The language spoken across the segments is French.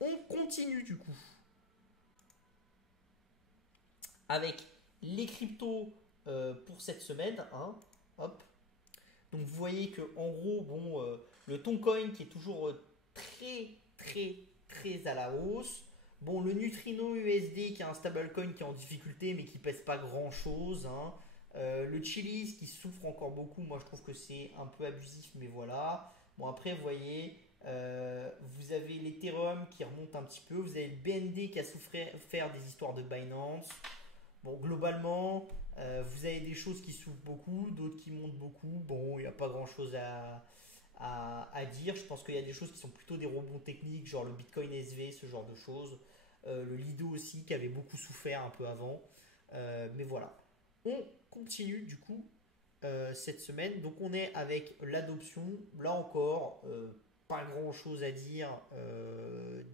On continue du coup avec les cryptos pour cette semaine, hein. Hop. Donc vous voyez que en gros, bon, le Toncoin qui est toujours très très très à la hausse. Bon, le Neutrino USD qui est un stablecoin qui est en difficulté mais qui pèse pas grand chose, hein. Le Chiliz qui souffre encore beaucoup, moi je trouve que c'est un peu abusif, mais voilà. Bon, après, vous voyez, vous avez l'Ethereum qui remonte un petit peu, vous avez le BND qui a souffert des histoires de Binance. Bon, globalement, vous avez des choses qui souffrent beaucoup, d'autres qui montent beaucoup. Bon, il n'y a pas grand chose à dire. Je pense qu'il y a des choses qui sont plutôt des rebonds techniques, genre le Bitcoin SV, ce genre de choses. Le Lido aussi, qui avait beaucoup souffert un peu avant. Mais voilà. On continue du coup cette semaine. Donc on est avec l'adoption. Là encore, pas grand chose à dire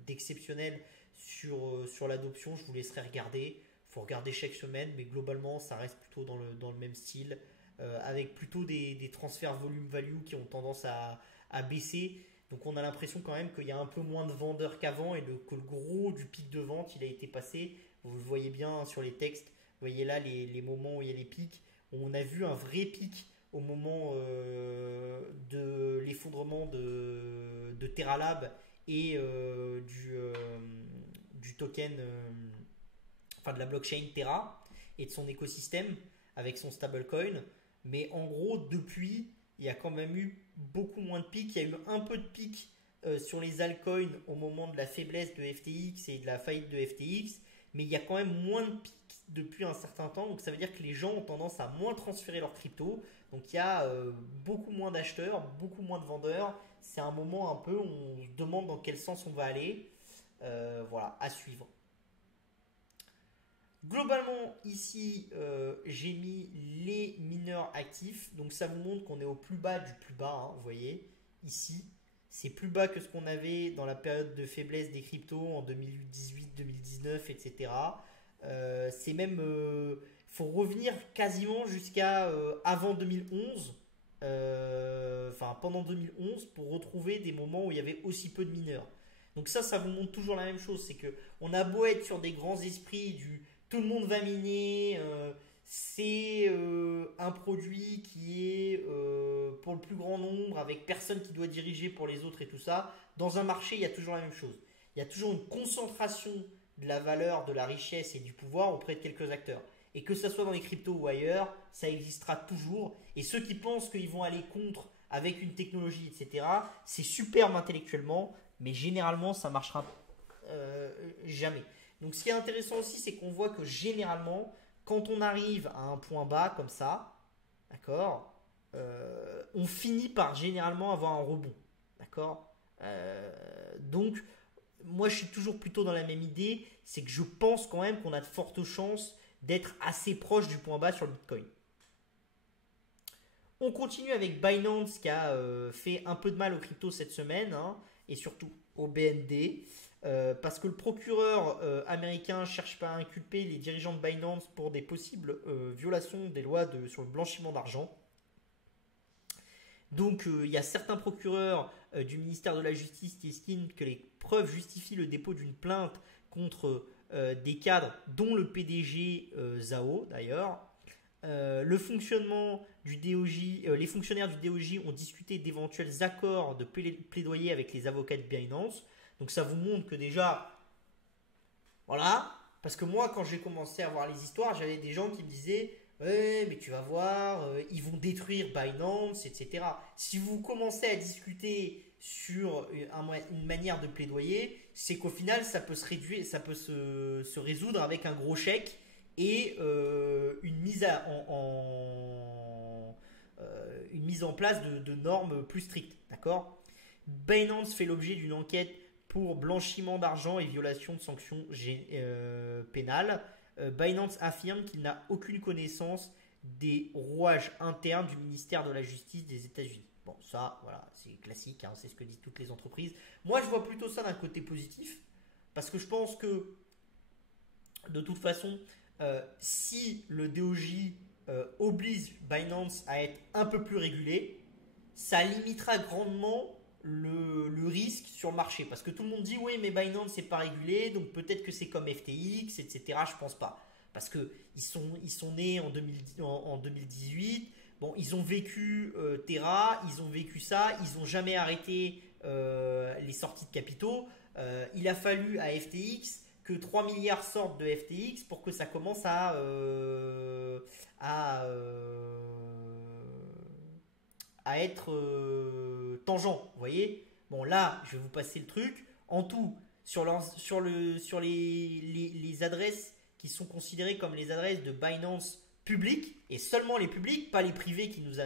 d'exceptionnel sur l'adoption. Je vous laisserai regarder. Il faut regarder chaque semaine, mais globalement, ça reste plutôt dans le même style, avec plutôt des transferts volume-value qui ont tendance à baisser. Donc on a l'impression quand même qu'il y a un peu moins de vendeurs qu'avant et que le gros du pic de vente, il a été passé. Vous le voyez bien sur les textes. Vous voyez là les moments où il y a les pics. On a vu un vrai pic au moment de l'effondrement de TerraLab et du token, enfin de la blockchain Terra et de son écosystème avec son stablecoin. Mais en gros, depuis, il y a quand même eu beaucoup moins de pics. Il y a eu un peu de pics sur les altcoins au moment de la faiblesse de FTX et de la faillite de FTX. Mais il y a quand même moins de pics depuis un certain temps. Donc ça veut dire que les gens ont tendance à moins transférer leurs cryptos. Donc il y a beaucoup moins d'acheteurs, beaucoup moins de vendeurs. C'est un moment un peu où on se demande dans quel sens on va aller. Voilà, à suivre. Globalement, ici, j'ai mis les mineurs actifs. Donc, ça vous montre qu'on est au plus bas du plus bas, hein, vous voyez, ici. C'est plus bas que ce qu'on avait dans la période de faiblesse des cryptos en 2018, 2019, etc. C'est même. Faut revenir quasiment jusqu'à avant 2011. Enfin, pendant 2011, pour retrouver des moments où il y avait aussi peu de mineurs. Donc ça vous montre toujours la même chose. C'est que on a beau être sur des grands esprits du tout le monde va miner, c'est un produit qui est pour le plus grand nombre, avec personne qui doit diriger pour les autres et tout ça. Dans un marché, il y a toujours la même chose. Il y a toujours une concentration de la valeur, de la richesse et du pouvoir auprès de quelques acteurs. Et que ce soit dans les cryptos ou ailleurs, ça existera toujours. Et ceux qui pensent qu'ils vont aller contre avec une technologie, etc., c'est superbe intellectuellement, mais généralement, ça marchera jamais. Donc ce qui est intéressant aussi, c'est qu'on voit que généralement, quand on arrive à un point bas comme ça, d'accord, on finit par généralement avoir un rebond, d'accord. Donc moi je suis toujours plutôt dans la même idée, c'est que je pense quand même qu'on a de fortes chances d'être assez proche du point bas sur le Bitcoin. On continue avec Binance qui a fait un peu de mal aux cryptos cette semaine, hein, et surtout au BND. Parce que le procureur américain cherche pas à inculper les dirigeants de Binance pour des possibles violations des lois sur le blanchiment d'argent. Donc il y a certains procureurs du ministère de la Justice qui estiment que les preuves justifient le dépôt d'une plainte contre des cadres, dont le PDG Zhao d'ailleurs. Le fonctionnement du DOJ, les fonctionnaires du DOJ ont discuté d'éventuels accords de plaidoyer avec les avocats de Binance. Donc ça vous montre que déjà, voilà, parce que moi quand j'ai commencé à voir les histoires, j'avais des gens qui me disaient ouais mais tu vas voir, ils vont détruire Binance, etc. Si vous commencez à discuter sur une manière de plaidoyer, c'est qu'au final ça peut se réduire, ça peut se résoudre avec un gros chèque et une mise en place de normes plus strictes, d'accord. Binance fait l'objet d'une enquête pour blanchiment d'argent et violation de sanctions pénales. Binance affirme qu'il n'a aucune connaissance des rouages internes du ministère de la Justice des États-Unis. Bon, ça, voilà, c'est classique, hein, c'est ce que disent toutes les entreprises. Moi, je vois plutôt ça d'un côté positif, parce que je pense que, de toute façon, si le DOJ oblige Binance à être un peu plus régulé, ça limitera grandement le risque sur le marché. Parce que tout le monde dit, oui, mais Binance, c'est pas régulé, donc peut-être que c'est comme FTX, etc. Je pense pas. Parce qu'ils sont nés en 2018. Bon, ils ont vécu Terra, ils ont vécu ça, ils n'ont jamais arrêté les sorties de capitaux. Il a fallu à FTX que 3 milliards sortent de FTX pour que ça commence à être tangent. Vous voyez. Bon, là, je vais vous passer le truc. En tout, sur les adresses qui sont considérées comme les adresses de Binance publiques, et seulement les publiques, pas les privés qui nous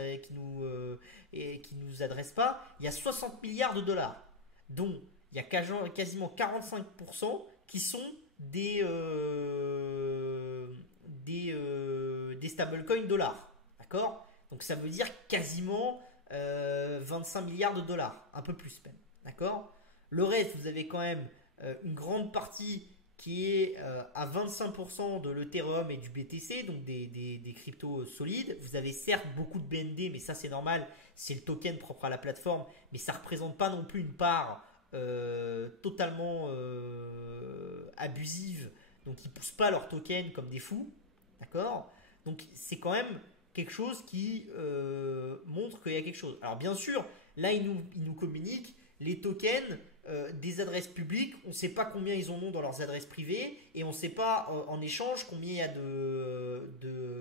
adressent pas, il y a 60 milliards de dollars, dont il y a quasiment 45% qui sont des stablecoins dollars. D'accord. Donc ça veut dire quasiment 25 milliards de dollars, un peu plus même. D'accord. Le reste, vous avez quand même une grande partie qui est à 25% de l'Ethereum et du BTC, donc des cryptos solides. Vous avez certes beaucoup de BND, mais ça c'est normal, c'est le token propre à la plateforme, mais ça ne représente pas non plus une part totalement abusive, donc ils ne poussent pas leur token comme des fous. D'accord. Donc c'est quand même quelque chose qui montre qu'il y a quelque chose. Alors bien sûr, là ils nous communiquent les tokens des adresses publiques. On ne sait pas combien ils en ont dans leurs adresses privées et on ne sait pas en échange combien il y a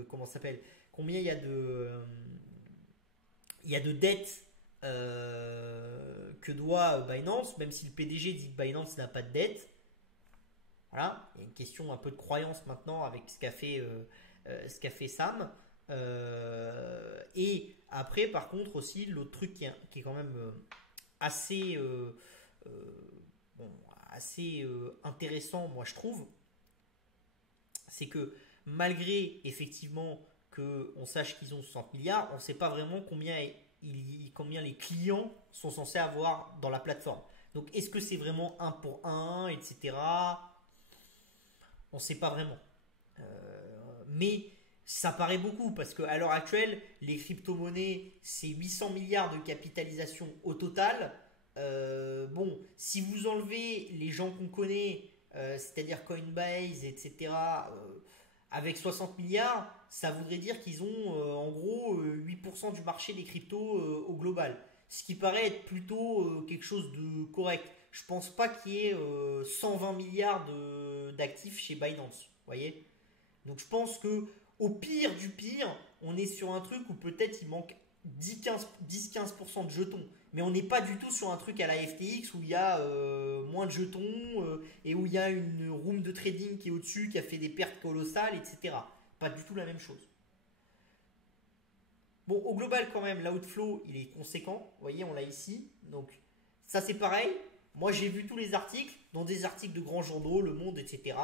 comment ça s'appelle, combien il y a de dettes que doit Binance, même si le PDG dit que Binance n'a pas de dette. Voilà, il y a une question un peu de croyance maintenant avec ce qu'a fait Sam. Et après, par contre, aussi, l'autre truc qui est quand même assez, intéressant, moi je trouve, c'est que malgré effectivement qu'on sache qu'ils ont 60 milliards, on ne sait pas vraiment combien les clients sont censés avoir dans la plateforme. Donc est-ce que c'est vraiment un pour un, etc. On ne sait pas vraiment. Mais ça paraît beaucoup parce qu'à l'heure actuelle, les crypto-monnaies, c'est 800 milliards de capitalisation au total. Bon, si vous enlevez les gens qu'on connaît, c'est-à-dire Coinbase, etc., avec 60 milliards, ça voudrait dire qu'ils ont en gros 8% du marché des cryptos au global. Ce qui paraît être plutôt quelque chose de correct. Je pense pas qu'il y ait 120 milliards d'actifs chez Binance. Vous voyez. Donc je pense que au pire du pire, on est sur un truc où peut-être il manque 10-15% de jetons. Mais on n'est pas du tout sur un truc à la FTX où il y a moins de jetons et où il y a une room de trading qui est au-dessus, qui a fait des pertes colossales, etc. Pas du tout la même chose. Bon, au global quand même, l'outflow, il est conséquent. Vous voyez, on l'a ici. Donc ça c'est pareil. Moi j'ai vu tous les articles, dans des articles de grands journaux, Le Monde, etc.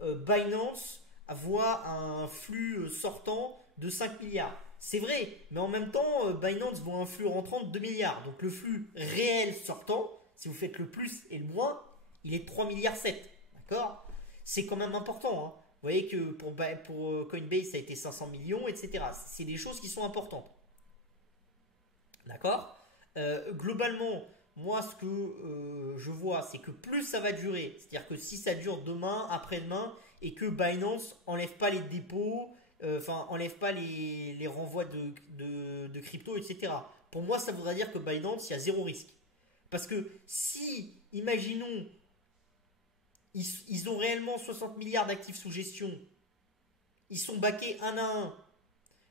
Binance voit un flux sortant de 5 milliards. C'est vrai, mais en même temps, Binance voit un flux rentrant de 2 milliards. Donc le flux réel sortant, si vous faites le plus et le moins, il est de 3 milliards 7. D'accord. C'est quand même important. Hein. Vous voyez que pour Coinbase, ça a été 500 millions, etc. C'est des choses qui sont importantes. D'accord. Globalement, moi, ce que je vois, c'est que plus ça va durer, c'est-à-dire que si ça dure demain, après-demain, et que Binance enlève pas les dépôts, enlève pas les renvois de crypto, etc. Pour moi, ça voudrait dire que Binance, il y a zéro risque. Parce que si, imaginons, ils ont réellement 60 milliards d'actifs sous gestion, ils sont backés un à un,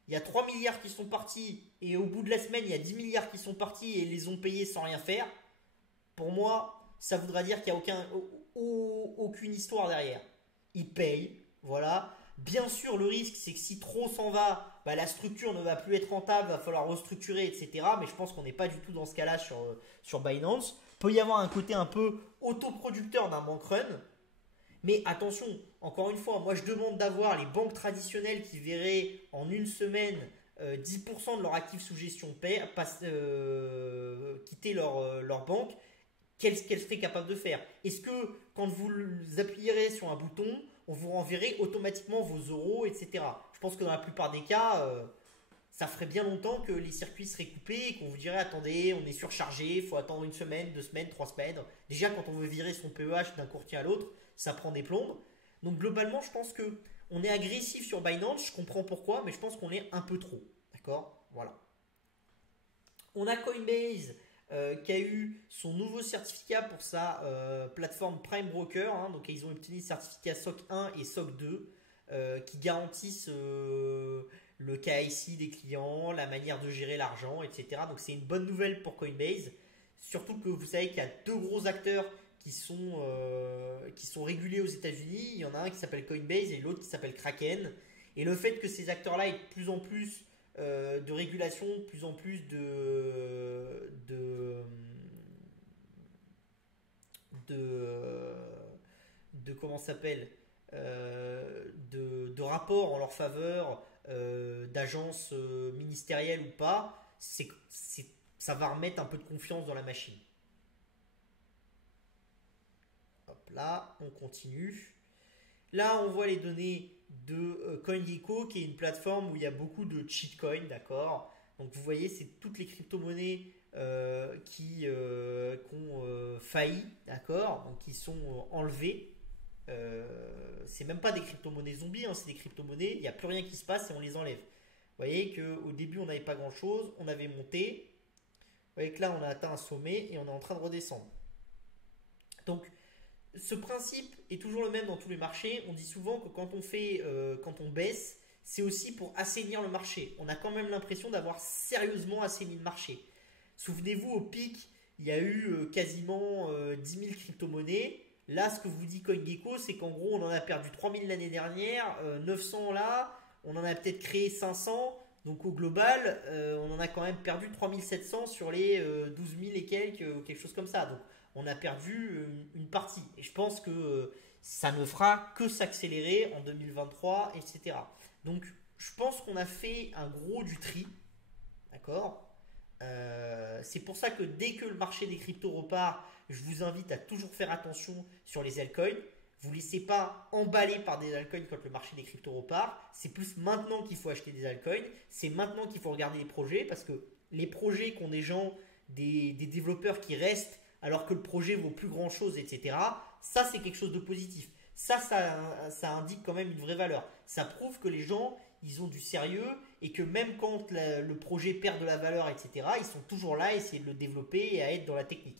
il y a 3 milliards qui sont partis, et au bout de la semaine, il y a 10 milliards qui sont partis et ils les ont payés sans rien faire, pour moi, ça voudra dire qu'il n'y a aucune histoire derrière. Ils payent, voilà. Bien sûr, le risque, c'est que si trop s'en va, la structure ne va plus être rentable, va falloir restructurer, etc. Mais je pense qu'on n'est pas du tout dans ce cas-là sur Binance. Il peut y avoir un côté un peu autoproducteur d'un bank run. Mais attention, encore une fois, moi je demande d'avoir les banques traditionnelles qui verraient en une semaine 10% de leurs actifs sous gestion quitter leur banque. Qu'elle serait capable de faire. Est-ce que quand vous appuierez sur un bouton, on vous renverrait automatiquement vos euros, etc. Je pense que dans la plupart des cas, ça ferait bien longtemps que les circuits seraient coupés et qu'on vous dirait attendez, on est surchargé, il faut attendre une semaine, 2 semaines, 3 semaines. Déjà, quand on veut virer son PEH d'un courtier à l'autre, ça prend des plombes. Donc globalement, je pense que on est agressif sur Binance, je comprends pourquoi, mais je pense qu'on est un peu trop. D'accord? Voilà. On a Coinbase qui a eu son nouveau certificat pour sa plateforme Prime Broker. Hein. Donc ils ont obtenu le certificat SOC 1 et SOC 2 qui garantissent le KYC des clients, la manière de gérer l'argent, etc. Donc c'est une bonne nouvelle pour Coinbase. Surtout que vous savez qu'il y a deux gros acteurs qui sont régulés aux États-Unis. Il y en a un qui s'appelle Coinbase et l'autre qui s'appelle Kraken. Et le fait que ces acteurs-là aient de plus en plus de régulation, de plus en plus de comment ça s'appelle de rapports en leur faveur, d'agences ministérielles ou pas, ça va remettre un peu de confiance dans la machine. Hop là, on continue. Là, on voit les données de CoinGecko, qui est une plateforme où il y a beaucoup de cheat coins, d'accord. Donc vous voyez, c'est toutes les crypto-monnaies qui ont failli, d'accord, donc qui sont enlevées. C'est même pas des crypto-monnaies zombies, hein, c'est des crypto-monnaies, il n'y a plus rien qui se passe et on les enlève. Vous voyez qu'au début on n'avait pas grand chose, on avait monté. Vous voyez que là on a atteint un sommet et on est en train de redescendre. Donc ce principe est toujours le même dans tous les marchés. On dit souvent que quand on baisse, c'est aussi pour assainir le marché. On a quand même l'impression d'avoir sérieusement assaini le marché. Souvenez-vous, au pic, il y a eu quasiment 10 000 crypto-monnaies. Là, ce que vous dit CoinGecko, c'est qu'en gros, on en a perdu 3000 l'année dernière, 900 là, on en a peut-être créé 500. Donc au global, on en a quand même perdu 3700 sur les 12 000 et quelques, quelque chose comme ça. Donc on a perdu une partie. Et je pense que ça ne fera que s'accélérer en 2023, etc. Donc je pense qu'on a fait un gros du tri. D'accord. C'est pour ça que dès que le marché des cryptos repart, je vous invite à toujours faire attention sur les altcoins. Vous ne laissez pas emballer par des altcoins quand le marché des cryptos repart. C'est plus maintenant qu'il faut acheter des altcoins. C'est maintenant qu'il faut regarder les projets parce que les projets qu'ont des gens, des développeurs qui restent alors que le projet vaut plus grand chose, etc. Ça, c'est quelque chose de positif. Ça indique quand même une vraie valeur. Ça prouve que les gens, ils ont du sérieux et que même quand le projet perd de la valeur, etc., ils sont toujours là à essayer de le développer et à être dans la technique.